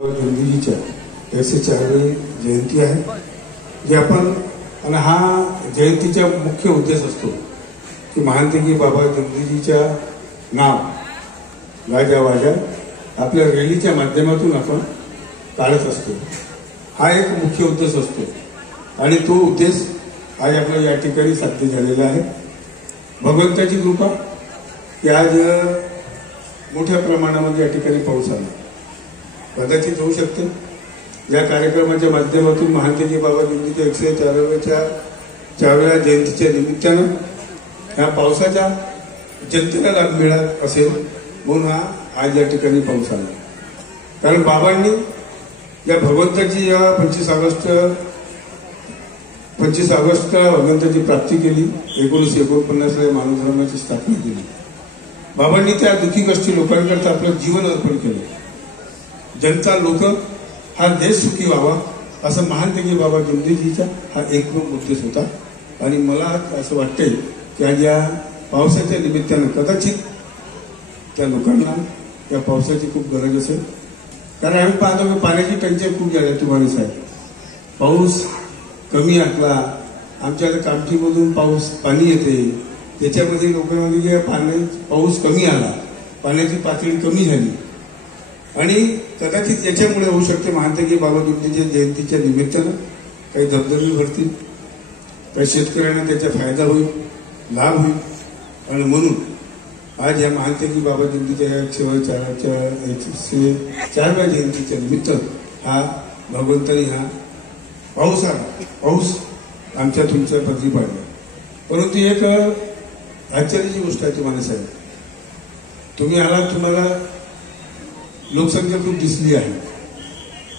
गांधीजीच्या 104वी जयंती आहे जी आपण आणि हा जयंतीचा मुख्य उद्देश असतो की महानतेगी बाबा गांधीजीच्या नाव गाजा वाजा आपल्या रॅलीच्या माध्यमातून आपण काढत असतो। हा एक मुख्य उद्देश असतो आणि तो उद्देश आज आपल्या या ठिकाणी साध्य झालेला आहे। भगवंताची कृपा की आज मोठ्या प्रमाणामध्ये या ठिकाणी पाऊस आला। कदाचित होऊ शकते या कार्यक्रमाच्या माध्यमातून महानतेगी बाबा गांधीजीच्या 104व्या जयंतीच्या निमित्तानं या पावसाच्या जनतेला लाभ मिळत असेल म्हणून हा आज या ठिकाणी पाऊस आला। कारण बाबांनी या भगवंताची या 25 ऑगस्टला भगवंताची प्राप्ती केली। 1949 ला मानव धर्माची स्थापना केली। बाबांनी त्या दुःखी कष्टी लोकांकरता आपलं जीवन अर्पण केलं। जनता लोक हा देश सुखी व्हावा असं महानतेगी बाबा गांधीजीचा हा एकमेव उद्देश होता। आणि मला असं वाटतंय की आज या पावसाच्या निमित्तानं कदाचित त्या लोकांना या पावसाची खूप गरज असेल। कारण आम्ही पाहतो की पाण्याची टंचाई खूप झाली आहे। तुम्हाला साहेब पाऊस कमी असला आमच्या कामठीमधून पाणी येते त्याच्यामध्ये लोकांमध्ये जे पाऊस कमी आला पाण्याची पातळी कमी झाली आणि कदाचित याच्यामुळे होऊ शकते महानतेगी बाबा गांधीजीच्या जयंतीच्या निमित्तानं काही धबधबे भरतील, काही शेतकऱ्यांना त्याचा फायदा होईल, लाभ होईल। आणि म्हणून आज या महानतेगी बाबा गांधीजीच्या 104व्या जयंतीच्या निमित्त हा भगवंतानी हा पाऊस आला। पाऊस आमच्या तुमच्या पदरी पाडला। परंतु एक आश्चर्याची गोष्ट आहे तुम्हाला साहेब, तुम्ही आला तुम्हाला लोकसंख्या खूप दिसली आहे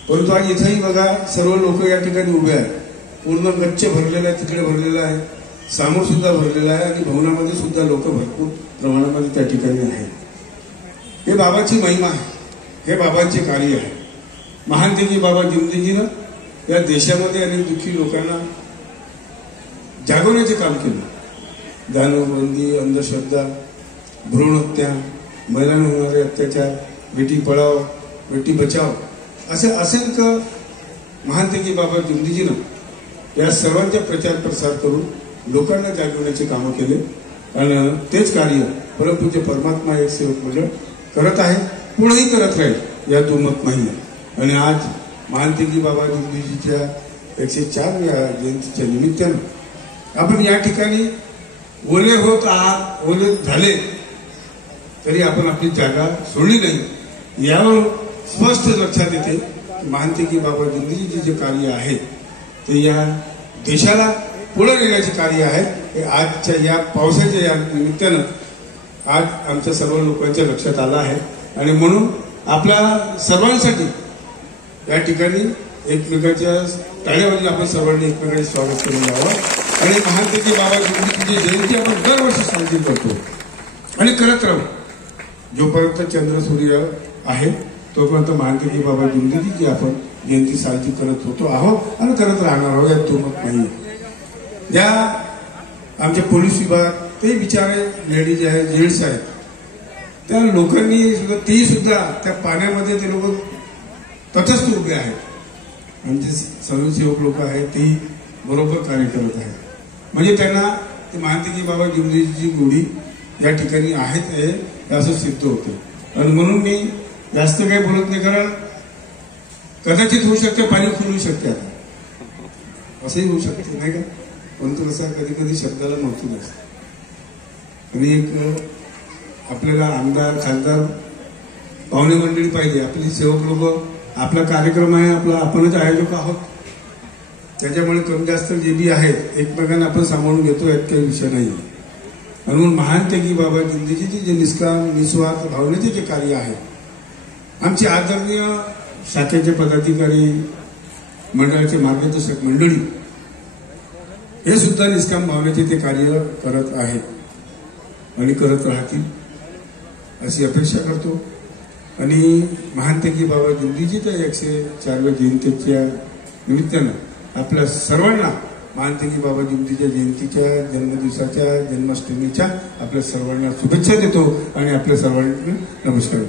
परंतु आज इथेही बघा सर्व लोक या ठिकाणी उभे आहेत। पूर्ण गच्च भरलेला आहे, तिकडे भरलेला आहे, समोर सुद्धा भरलेला आहे आणि भवनामध्ये सुद्धा लोक भरपूर प्रमाणामध्ये त्या ठिकाणी आहेत। हे बाबाची महिमा आहे, हे बाबांचे कार्य आहे। महानतेगी बाबा गांधीजीनं या देशामध्ये अनेक दुःखी लोकांना जागवण्याचे काम केले। दानवबंदी, अंधश्रद्धा, भ्रूण हत्या, महिलांना होणारे अत्याचार, बेटी पढाओ बेटी बचाओ असे असंख्य महानतेगी बाबा गांधीजीनं या सर्वांचा प्रचार प्रसार करून लोकांना जागवण्याचे कामं केले। आणि तेच कार्य परमपूज्य परमात्मा एक सेवक मंडळ करत आहे, पुढेही करत राहील यात दुमत नाही। आणि आज महानतेगी बाबा गांधीजीच्या 104व्या जयंतीच्या निमित्तानं आपण या ठिकाणी ओले होत आहात, ओले झाले तरी आपण आपली जागा सोडली नाही। यावर स्पष्ट लक्षात येते की महानतेगी बाबा गांधीजी जे कार्य आहे ते या देशाला पुढे नेण्याचे कार्य आहे। हे आजच्या या पावसाच्या या निमित्तानं आज आमच्या सर्व लोकांच्या लक्षात आलं आहे। आणि म्हणून आपल्या सर्वांसाठी या ठिकाणी एकमेकांच्या टाळ्या वाजून आपण सर्वांनी एकमेकांचे स्वागत करून घ्यावं। आणि महानतेगी बाबा गांधीजीची जयंती आपण दरवर्षी साजरी करतो आणि करत राहू। जोपर्यंत चंद्र सूर्य आहे तोपर्यंत महानतेगी बाबा गांधीजीची आपण जयंती साजरी करत होतो आहोत आणि करत राहणार आहोत यात दुमत नाही। या आमचे पोलीस विभाग ते बिचारे लेडीज आहेत, जेंट्स आहेत, त्या लोकांनी सुद्धा तेही सुद्धा त्या पाण्यामध्ये ते लोक तटस्थ उभे आहेत। आणि जे स्वयंसेवक लोक आहेत तेही बरोबर कार्य करत आहेत। म्हणजे त्यांना ते महानतेगी बाबा गांधीजीची गोडी या ठिकाणी आहेत हे असं सिद्ध होते। आणि म्हणून मी जास्त काही बोलत नाही कारण कदाचित होऊ शकते पाणी खुलू शकते आता असंही होऊ शकते नाही का। परंतु कसं कधी कधी शब्दाला महत्व नसतं आणि एक आपल्याला आमदार खासदार पाहुणे मंडळी पाहिजे, आपली सेवक लोक, आपला कार्यक्रम आहे, आपला आपणच आयोजक आहोत, त्याच्यामुळे कमी जास्त जे बी आहेत एकमेकांना आपण सांभाळून घेतो यात काही विषय नाही। म्हणून महानतेगी बाबा गांधीजीचे जे निष्काम निस्वार्थ भावनेचे जे कार्य आहे आमचे आदरणीय शाखेचे पदाधिकारी मंडळाचे मार्गदर्शक मंडळी हे सुद्धा निष्काम भावनेचे ते कार्य करत आहेत आणि करत राहतील अशी अपेक्षा करतो। आणि महानतेगी बाबा गांधीजीच्या 104व्या जयंतीच्या निमित्तानं आपल्या सर्वांना महानतेगी बाबा गांधीजीच्या जयंतीच्या जन्मदिवसाच्या जन्माष्टमीच्या आपल्या सर्वांना शुभेच्छा देतो आणि आपल्या सर्वांना नमस्कार।